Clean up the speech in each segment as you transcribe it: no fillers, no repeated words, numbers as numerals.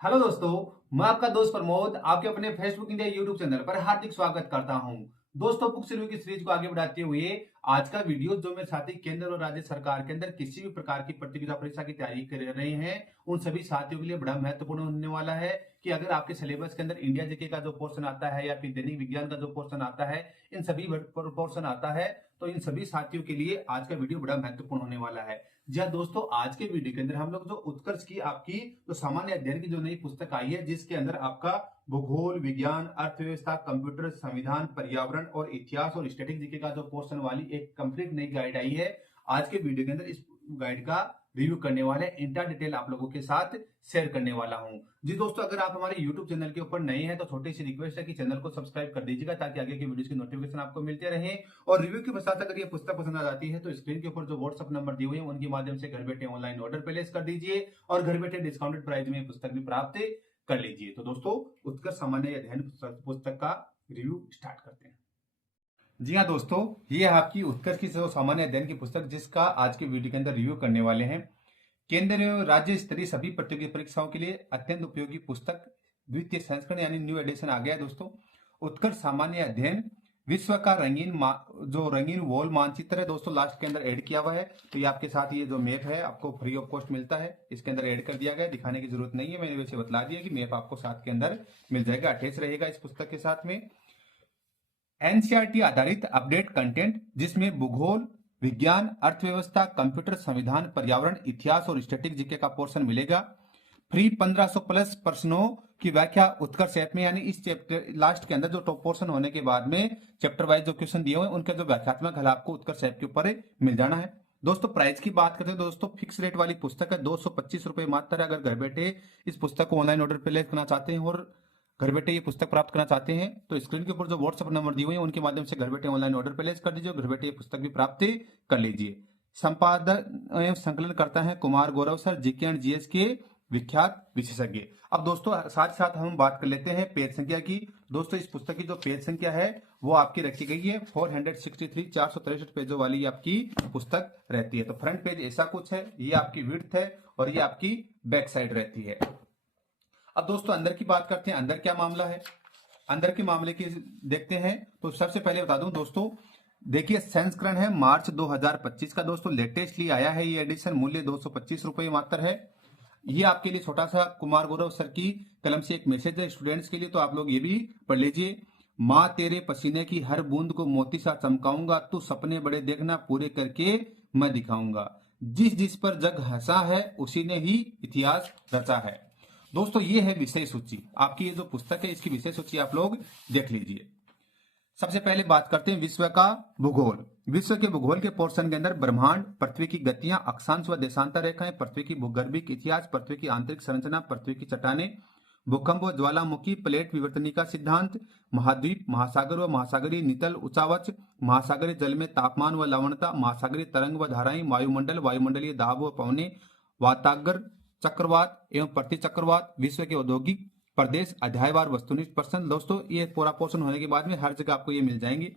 Hello दोस्तों, मैं आपका दोस्त प्रमोद आपके अपने फेसबुक इंडिया यूट्यूब चैनल पर हार्दिक स्वागत करता हूं। दोस्तों, बुक्स रिव्यू की सीरीज को आगे बढ़ाते हुए आज का वीडियो जो मेरे साथी केंद्र और राज्य सरकार के अंदर किसी भी प्रकार की प्रतियोगिता परीक्षा की तैयारी कर रहे हैं उन सभी साथियों के लिए बड़ा महत्वपूर्ण होने वाला है कि अगर आपके सिलेबस के अंदर इंडिया जीके का जो पोर्शन आता है या फिर दैनिक विज्ञान का जो पोर्शन आता है, इन सभी पोर्शन आता है तो इन सभी साथियों के लिए आज का वीडियो बड़ा महत्वपूर्ण होने वाला है। जी हाँ दोस्तों, आज के वीडियो के अंदर हम लोग जो उत्कर्ष की आपकी जो सामान्य अध्ययन की जो नई पुस्तक आई है जिसके अंदर आपका भूगोल, विज्ञान, अर्थव्यवस्था, कंप्यूटर, संविधान, पर्यावरण और इतिहास और स्टैटिक जीके का जो पोर्शन वाली एक कंप्लीट नई गाइड आई है, आज के वीडियो के अंदर इस गाइड का रिव्यू करने वाले इंटा डिटेल आप लोगों के साथ शेयर करने वाला हूं। जी दोस्तों, अगर आप हमारे YouTube चैनल के ऊपर नए हैं तो छोटी सी रिक्वेस्ट है कि चैनल को सब्सक्राइब कर दीजिएगा ताकि आगे की वीडियोस की नोटिफिकेशन आपको मिलते रहे। और रिव्यू के पश्चात अगर ये पुस्तक पसंद आ जाती है तो स्क्रीन के ऊपर जो व्हाट्सएप नंबर दिए हुए हैं उनके माध्यम से घर बैठे ऑनलाइन ऑर्डर प्लेस कर दीजिए और घर बैठे डिस्काउंटेड प्राइस में पुस्तक भी प्राप्त कर लीजिए। तो दोस्तों, उत्कर्ष सामान्य अध्ययन पुस्तक का रिव्यू स्टार्ट करते हैं। जी हाँ दोस्तों, ये है आपकी उत्कर्ष की सामान्य अध्ययन की पुस्तक जिसका आज के वीडियो के अंदर रिव्यू करने वाले हैं। केंद्रीय एवं राज्य स्तरीय सभी प्रतियोगी परीक्षाओं के लिए अत्यंत उपयोगी पुस्तक द्वितीय संस्करण यानी न्यू एडिशन आ गया है दोस्तों। उत्कर्ष सामान्य अध्ययन विश्व का रंगीन वॉल मानचित्र है दोस्तों, लास्ट के अंदर ऐड किया हुआ है। तो ये आपके साथ ये जो मैप है आपको फ्री ऑफ कॉस्ट मिलता है, इसके अंदर ऐड कर दिया गया है, दिखाने की जरूरत नहीं है, मैंने वैसे बतला दिया कि मैप आपको साथ के अंदर मिल जाएगा, अटैच रहेगा इस पुस्तक के साथ में। एनसीईआरटी आधारित अपडेट कंटेंट जिसमें भूगोल, विज्ञान, अर्थव्यवस्था, कंप्यूटर, संविधान, पर्यावरण, इतिहास और स्टैटिक जीके का पोर्शन मिलेगा। फ्री 1500 प्लस प्रश्नों की व्याख्या उत्कर्ष ऐप में, यानी इस चैप्टर लास्ट के अंदर जो टॉप पोर्शन होने के बाद में चैप्टर वाइज जो क्वेश्चन दिए हुए हैं उनका जो व्याख्यात्मक हल आपको उत्कर्ष ऐप के ऊपर मिल जाना है। दोस्तों, प्राइस की बात करते हैं दोस्तों, फिक्स रेट वाली पुस्तक है, 225 रुपए मात्र। अगर घर बैठे इस पुस्तक को ऑनलाइन ऑर्डर प्लेस करना चाहते हैं और घर बैठे ये पुस्तक प्राप्त करना चाहते हैं तो स्क्रीन के ऊपर जो व्हाट्सएप नंबर दिए हुए हैं उनके माध्यम से घर बैठे ऑनलाइन ऑर्डर प्लेस कर दीजिए, घर बैठे ये पुस्तक भी प्राप्त कर लीजिए। संपादन एवं संकलन करता है Kumar Gaurav sir, GK and GS के विख्यात विशेषज्ञ। अब दोस्तों, साथ साथ हम बात कर लेते हैं पेज संख्या की। दोस्तों, इस पुस्तक की जो पेज संख्या है वो आपकी रखी गई है 463, 463 पेजों वाली आपकी पुस्तक रहती है। तो फ्रंट पेज ऐसा कुछ है, ये आपकी विड्थ है और ये आपकी बैक साइड रहती है। अब दोस्तों, अंदर की बात करते हैं, अंदर क्या मामला है। अंदर के मामले की देखते हैं तो सबसे पहले बता दूं दोस्तों, देखिए संस्करण है मार्च 2025 का दोस्तों, लेटेस्टली आया है ये एडिशन, मूल्य 225 रुपए मात्र है। ये आपके लिए छोटा सा कुमार गौरव सर की कलम से एक मैसेज है स्टूडेंट्स के लिए, तो आप लोग ये भी पढ़ लीजिए। माँ तेरे पसीने की हर बूंद को मोती सा चमकाऊंगा, तू सपने बड़े देखना पूरे करके मैं दिखाऊंगा, जिस जिस पर जग हंसा है उसी ने ही इतिहास रचा है। दोस्तों, ये है विषय सूची, आपकी ये जो पुस्तक है इसकी विषय सूची आप लोग देख लीजिए। सबसे पहले बात करते हैं विश्व का भूगोल। विश्व के भूगोल के पोर्शन के अंदर ब्रह्मांड, पृथ्वी की गतियां, अक्षांश व देशांतर रेखाएं, पृथ्वी की भूगर्भिक इतिहास, पृथ्वी की आंतरिक संरचना, पृथ्वी की चट्टानें, भूकंप व ज्वालामुखी, प्लेट विवर्तनिका सिद्धांत, महाद्वीप, महासागर व महासागरीय नितल उचावच, महासागरीय जल में तापमान व लवणता, महासागरीय तरंग व धाराएं, वायुमंडल, वायुमंडलीय दाब व पवने, वातागर चक्रवात एवं प्रति चक्रवात, विश्व के औद्योगिक प्रदेश, अध्यायवार वस्तुनिष्ठ प्रश्न। दोस्तों, ये पूरा पोर्शन होने के बाद में हर जगह आपको ये मिल जाएंगे।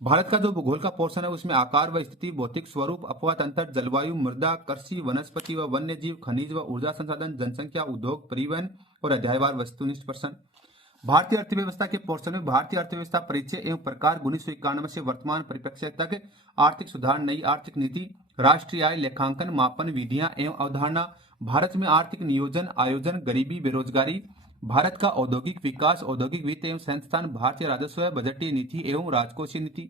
भारत का जो भूगोल का पोर्शन है उसमें आकार व स्थिति, भौतिक स्वरूप, अपवा तंत्र, जलवायु, मृदा, कृषि, वनस्पति व वन्य जीव, खनिज व ऊर्जा संसाधन, जनसंख्या, उद्योग, परिवहन और अध्यायवार वस्तुनिष्ठ प्रश्न। भारतीय अर्थव्यवस्था के पोर्शन में भारतीय अर्थव्यवस्था परिचय एवं प्रकार 1991 से वर्तमान परिप्रेक्ष्य तक, आर्थिक सुधार, नई आर्थिक नीति, राष्ट्रीय आय, लेखांकन, मापन विधियां एवं अवधारणा, भारत में आर्थिक नियोजन, आयोजन, गरीबी, बेरोजगारी, भारत का औद्योगिक विकास, औद्योगिक वित्त एवं संस्थान, भारतीय राजस्व, बजटीय नीति एवं राजकोषीय नीति,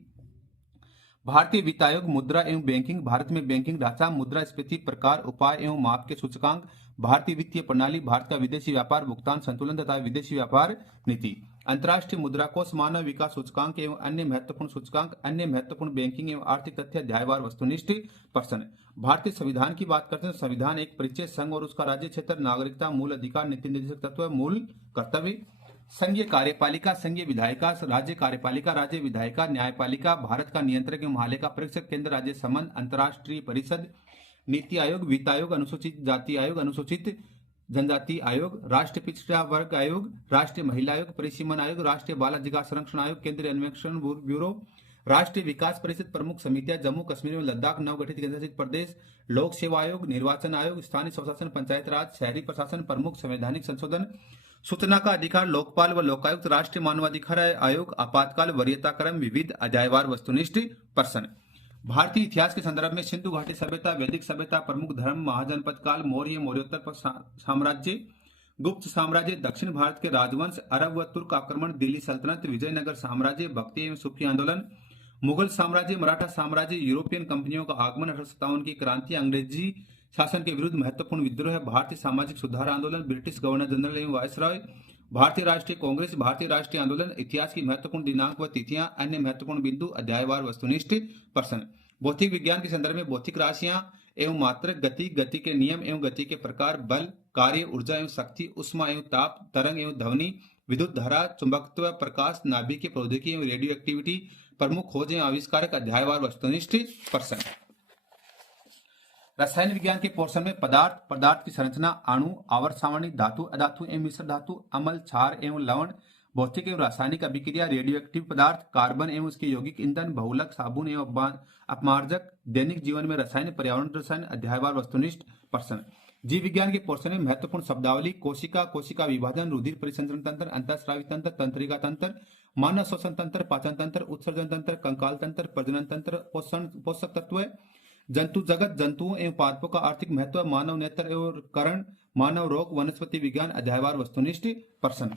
भारतीय वित्त आयोग, मुद्रा एवं बैंकिंग, भारत में बैंकिंग ढांचा, मुद्रास्फीति, प्रकार, उपाय एवं माप के सूचकांक, भारतीय वित्तीय प्रणाली, भारत का विदेशी व्यापार, भुगतान संतुलन तथा विदेशी व्यापार नीति, अंतर्राष्ट्रीय मुद्रा कोष, मानव विकास सूचकांक एवं अन्य महत्वपूर्ण सूचकांक, अन्य महत्वपूर्ण बैंकिंग एवं आर्थिक तथ्य, अध्यायवार वस्तुनिष्ठ प्रश्न। भारतीय संविधान की बात करते हैं, संविधान एक परिचय, संघ और उसका राज्य क्षेत्र, नागरिकता, मूल अधिकार, नीति निर्देशक तत्व, मूल कर्तव्य, संघीय कार्यपालिका, संघीय विधायिका, राज्य कार्यपालिका, राज्य विधायिका, न्यायपालिका, भारत का नियंत्रक एवं महालेखा परीक्षक, केंद्र राज्य संबंध, अंतर्राष्ट्रीय परिषद, नीति आयोग, वित्त आयोग, अनुसूचित जाति आयोग, अनुसूचित जनजाति आयोग, राष्ट्रीय पिछड़ा वर्ग आयोग, राष्ट्रीय महिला आयोग, परिसीमन आयोग, राष्ट्रीय बाल अधिकार संरक्षण आयोग, केंद्रीय अन्वेषण ब्यूरो, राष्ट्रीय विकास परिषद प्रमुख समितियां जम्मू कश्मीर एवं लद्दाख नवगठित केंद्रशासित प्रदेश, लोक सेवा आयोग, निर्वाचन आयोग, स्थानीय स्वशासन, पंचायत राज, शहरी प्रशासन प्रमुख, संवैधानिक संशोधन, सूचना का अधिकार, लोकपाल व लोकायुक्त, राष्ट्रीय मानवाधिकार आयोग, आपातकाल, वरीयता क्रम, विविध, अध्यायवार, वस्तुनिष्ठ प्रश्न। भारतीय इतिहास के संदर्भ में सिंधु घाटी सभ्यता, वैदिक सभ्यता, प्रमुख धर्म, महाजनपद काल, मौर्य, मौर्योत्तर साम्राज्य, गुप्त साम्राज्य, दक्षिण भारत के राजवंश, अरब व तुर्क आक्रमण, दिल्ली सल्तनत, विजयनगर साम्राज्य, भक्ति एवं सूफी आंदोलन, मुगल साम्राज्य, मराठा साम्राज्य, यूरोपियन कंपनियों का आगमन, 1857 की क्रांति, अंग्रेजी शासन के विरुद्ध महत्वपूर्ण विद्रोह, भारतीय सामाजिक सुधार आंदोलन, ब्रिटिश गवर्नर जनरल एवं वायसरॉय, भारतीय राष्ट्रीय कांग्रेस, भारतीय राष्ट्रीय आंदोलन, इतिहास की महत्वपूर्ण दिनांक व तिथियां, अन्य महत्वपूर्ण बिंदु, अध्यायवार, वस्तुनिष्ठ प्रश्न। भौतिक विज्ञान के संदर्भ में भौतिक राशियां एवं मात्रक, गति, गति के नियम एवं गति के प्रकार, बल, कार्य, ऊर्जा एवं शक्ति, उष्मा एवं ताप, तरंग एवं ध्वनि, विद्युत धारा, चुंबकत्व, प्रकाश, नाभिकीय प्रौद्योगिकी एवं रेडियो एक्टिविटी, प्रमुख खोज एवं आविष्कारक, अध्यायवार, वस्तुनिष्ठ प्रश्न। रसायन विज्ञान के पोर्शन में पदार्थ, पदार्थ की संरचना, अणु, आवर्त सारणी, धातु, अधातु एवं मिश्र धातु, अम्ल, क्षार एवं लवण, भौतिक एवं रासायनिक अभिक्रिया, रेडियो एक्टिव पदार्थ, कार्बन एवं उसके यौगिक ईंधन, बहुलक, साबुन एवं अपमार्जक, दैनिक जीवन में रसायन, पर्यावरण रसायन, अध्यायवार, वस्तुनिष्ठ प्रश्न। जीव विज्ञान के पोर्शन में महत्वपूर्ण शब्दावली, कोशिका, कोशिका विभाजन, रुधिर परिसंचरण तंत्र, अंतःस्रावी तंत्र, तंत्रिका तंत्र, मानव श्वसन तंत्र, पाचन तंत्र, उत्सर्जन तंत्र, कंकाल तंत्र, प्रजनन तंत्र, पोषक तत्व, जंतु जगत, जंतुओं एवं पादपों का आर्थिक महत्व, मानव नेत्र एवं करण, मानव रोग, वनस्पति विज्ञान, अध्यायवार, वस्तुनिष्ठ प्रश्न।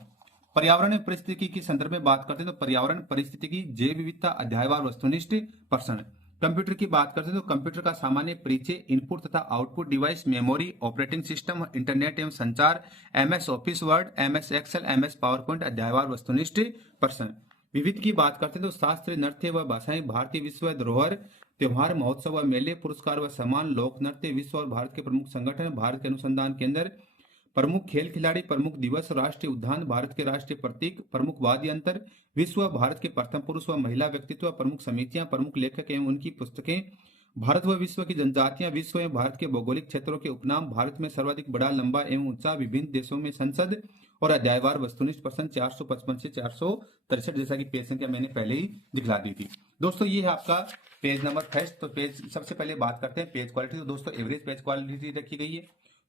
पर्यावरण एवं परिस्थितिकी के संदर्भ में बात करते हैं तो पर्यावरण, परिस्थितिकी, जैव विविधता, अध्यायवार, वस्तुनिष्ठ प्रश्न। कंप्यूटर की बात करते हैं तो कंप्यूटर का सामान्य परिचय, इनपुट तथा output device, memory, operating system, internet एवं संचार, MS Office Word, MS Excel, MS PowerPoint, अध्यायवार, वस्तुनिष्ठ प्रश्न। विविध की बात करते हैं तो शास्त्र, नृत्य व भाषाएं, भारतीय विश्व धरोहर, त्योहार, महोत्सव व मेले, पुरस्कार व सम्मान, लोक नृत्य, विश्व और भारत के प्रमुख संगठन, भारत के अनुसंधान केंद्र, प्रमुख खेल खिलाड़ी, प्रमुख दिवस, राष्ट्रीय उद्यान, भारत के राष्ट्रीय प्रतीक, प्रमुख वाद्य यंत्र, विश्व, भारत के प्रथम पुरुष व महिला व्यक्तित्व, प्रमुख समितियां, प्रमुख लेखक एवं उनकी पुस्तकें, भारत व विश्व की जनजातियां, विश्व एवं भारत के भौगोलिक क्षेत्रों के उपनाम, भारत में सर्वाधिक बड़ा, लंबा एवं ऊंचा, विभिन्न देशों में संसद और अध्यायवार, वस्तुनिष्ठ प्रश्न 455 से 463, जैसा कि पेज संख्या मैंने पहले ही दिखला दी थी। दोस्तों ये है आपका पेज नंबर फर्स्ट। तो पेज सबसे पहले बात करते हैं पेज क्वालिटी। तो दोस्तों एवरेज पेज क्वालिटी रखी गई है।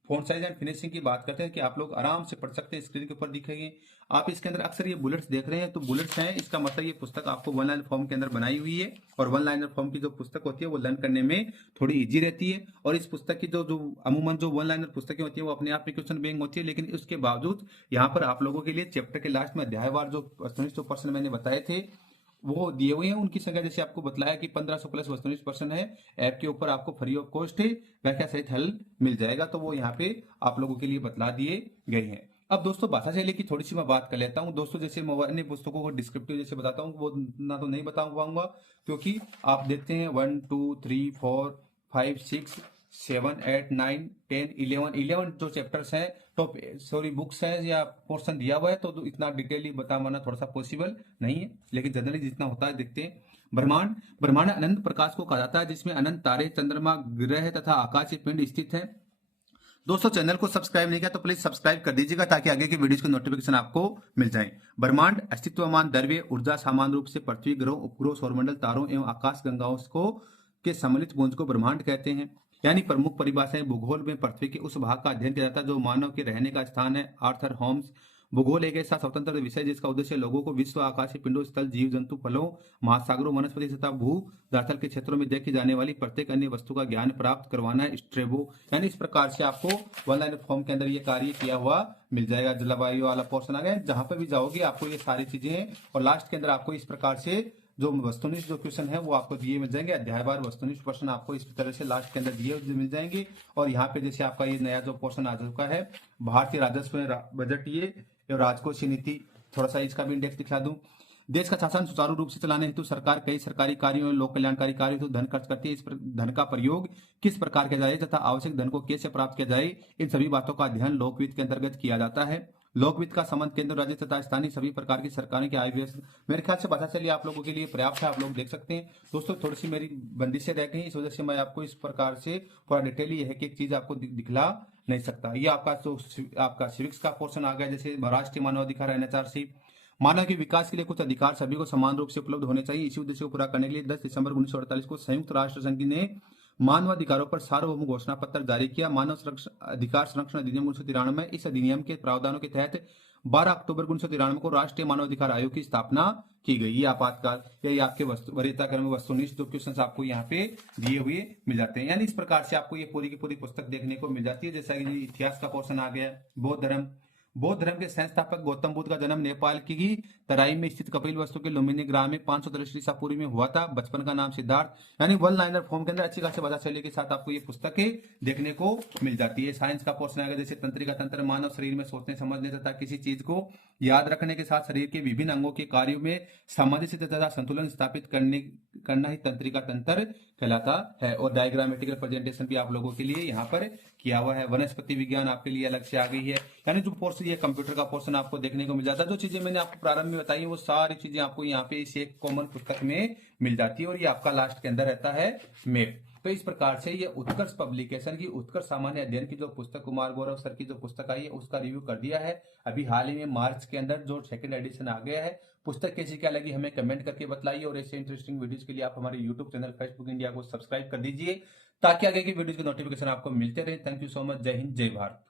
फॉन्ट साइज एंड फिनिशिंग की बात करते हैं कि आप लोग आराम से पढ़ सकते हैं, स्क्रीन के ऊपर दिखेंगे। आप इसके अंदर अक्सर ये बुलेट्स देख रहे हैं, तो बुलेट्स हैं, इसका मतलब ये पुस्तक आपको वन लाइन फॉर्म के अंदर बनाई हुई है। और वन लाइनर फॉर्म की जो पुस्तक होती है वो लर्न करने में थोड़ी इजी रहती है। और इस पुस्तक की जो अमूमन जो वन लाइनर पुस्तकें होती है वो अपने आप में क्वेश्चन बैंक होती है, लेकिन उसके बावजूद यहाँ पर आप लोगों के लिए चैप्टर के लास्ट में अध्यायवार जो वस्तुनिष्ठ प्रश्न मैंने बताए थे वो दिए हुए हैं। उनकी संख्या जैसे आपको बताया कि 1500 प्लस वस्तुनिष्ठ प्रश्न है। ऐप के ऊपर आपको फ्री ऑफ कॉस्ट व्याख्या सहित हल मिल जाएगा, तो वो यहाँ पे आप लोगों के लिए बतला दिए गए हैं। अब दोस्तों भाषा शैली की थोड़ी सी मैं बात कर लेता हूँ। दोस्तों जैसे मैं अन्य पुस्तकों को डिस्क्रिप्टिव जैसे बताता हूँ वो ना तो नहीं बता पाऊंगा, क्योंकि आप देखते हैं 1 2 3 4 5 6 7 8 9 10 11 जो चैप्टर्स हैं बुक्स हैं या पोर्शन दिया हुआ है, तो इतना डिटेली बता पाना थोड़ा सा पॉसिबल नहीं है, लेकिन जनरली जितना होता है देखते हैं। ब्रह्मांड अनंत प्रकाश को कहा जाता है, जिसमें अनंत तारे, चंद्रमा, ग्रह तथा आकाशीय पिंड स्थित हैं। दोस्तों चैनल को सब्सक्राइब नहीं किया तो प्लीज सब्सक्राइब कर दीजिएगा ताकि आगे की वीडियोस के नोटिफिकेशन आपको मिल जाए। ब्रह्मांड अस्तित्वमान द्रव्य ऊर्जा सामान्य रूप से पृथ्वी, ग्रह, उपग्रह, सौरमंडल, तारों एवं आकाश गंगाओं को के सम्मिलित पुंज को ब्रह्मांड कहते हैं। यानी प्रमुख परिभाषाएं, भूगोल में पृथ्वी के उस भाग का अध्ययन किया जाता है जो मानव के रहने का स्थान है। Arthur Holmes. भूगोल एक ऐसा स्वतंत्र विषय जिसका उद्देश्य लोगों को विश्व, आकाशीय पिंडों, स्थल, जीव जंतु, फलों, महासागरों, वनस्पति तथा भू धरातल के क्षेत्रों में देखी जाने वाली प्रत्येक अन्य वस्तु का ज्ञान प्राप्त करवाना है। स्ट्रेबो। यानी इस प्रकार से आपको वन लाइन फॉर्म के अंदर ये कार्य किया हुआ मिल जाएगा। जलवायु वाला पोर्शन आ गया, जहां पर भी जाओगे आपको ये सारी चीजें हैं। और लास्ट के अंदर आपको इस प्रकार से जो वस्तुनिष्ठ जो क्वेश्चन है वो आपको दिए मिल जाएंगे। अध्यायवार वस्तुनिष्ठ प्रश्न आपको इस तरह से लास्ट के अंदर दिए मिल जाएंगे। और यहाँ पे जैसे आपका ये नया जो पोर्शन आ चुका है, भारतीय राजस्व बजट, ये राजकोषीय नीति, थोड़ा सा इसका भी इंडेक्स दिखा दूं। देश का शासन सुचारू रूप से चलाने हेतु सरकार कई सरकारी कार्यों और लोक कल्याणकारी कार्यों हेतु धन खर्च करती है। इस धन का प्रयोग किस प्रकार किया जाए तथा आवश्यक धन को कैसे प्राप्त किया जाए, इन सभी बातों का अध्ययन लोकवित्त के अंतर्गत किया जाता है। लोकवित्त का संबंध केंद्र, राज्य तथा स्थानीय सभी प्रकार की सरकारों की आय व्यय। मेरे ख्याल से पता चलिए आप लोगों के लिए पर्याप्त है, आप लोग देख सकते हैं। दोस्तों थोड़ी सी मेरी बंदिशें रह गई, इस वजह से मैं आपको इस प्रकार से पूरा डिटेल ये है कि एक चीज आपको दिखला नहीं सकता। ये आपका सिविक्स का पोर्शन आ गया, जैसे राष्ट्रीय मानवाधिकार NHRC, मानव के विकास के लिए कुछ अधिकार सभी को समान रूप से उपलब्ध होने चाहिए। इसी उद्देश्य को पूरा करने के लिए 10 दिसंबर 1948 को संयुक्त राष्ट्र संघ ने मानवाधिकारों पर सार्वभौम घोषणा पत्र जारी किया। मानव अधिकार संरक्षण अधिनियम 1993। इस अधिनियम के प्रावधानों के तहत 12 अक्टूबर 1993 को राष्ट्रीय मानवाधिकार आयोग की स्थापना की गई। ये आपातकाल यही आपके वरीयता क्रम में वस्तुनिष्ठ जो क्वेश्चन आपको यहाँ पे दिए हुए मिल जाते हैं। यानी इस प्रकार से आपको ये पूरी की पूरी पुस्तक देखने को मिल जाती है। जैसा कि इतिहास का पोर्शन आ गया, बौद्ध धर्म के संस्थापक गौतम बुद्ध का जन्म नेपाल की तराई में स्थित कपिल वस्तु के लुम्बिनी ग्राम में 510 ईसा पूर्व में हुआ था। बचपन का नाम सिद्धार्थ। यानी वन लाइनर फॉर्म के अंदर अच्छी खासी भाषा शैली के साथ आपको ये पुस्तकें देखने को मिल जाती है। साइंस का पोर्शन आएगा, जैसे तंत्रिका तंत्र मानव शरीर में सोचने समझने तथा किसी चीज को याद रखने के साथ शरीर के विभिन्न अंगों के कार्यों में सामंजस्य तथा संतुलन स्थापित करना ही तंत्रिका तंत्र कहलाता है। और डायग्रामेटिकल प्रेजेंटेशन भी आप लोगों के लिए यहाँ पर किया हुआ है। वनस्पति विज्ञान आपके लिए अलग से आ गई है। यानी जो पोर्शन ये कंप्यूटर का पोर्शन आपको देखने को मिल जाता है। जो चीजें मैंने आपको प्रारंभ में बताई वो सारी चीजें आपको यहाँ पे इस एक कॉमन पुस्तक में मिल जाती है। और ये आपका लास्ट के अंदर रहता है मैप। तो इस प्रकार से ये उत्कर्ष पब्लिकेशन की उत्कर्ष सामान्य अध्ययन की जो पुस्तक कुमार गौरव सर की जो पुस्तक आई है उसका रिव्यू कर दिया है। अभी हाल ही में मार्च के अंदर जो सेकंड एडिशन आ गया है। पुस्तक कैसी क्या लगी हमें कमेंट करके बताइए। और ऐसे इंटरेस्टिंग वीडियोस के लिए आप हमारे यूट्यूब चैनल फेसबुक इंडिया को सब्सक्राइब कर दीजिए ताकि आगे की वीडियोस के नोटिफिकेशन आपको मिलते रहे। Thank you so much. जय हिंद, जय भारत।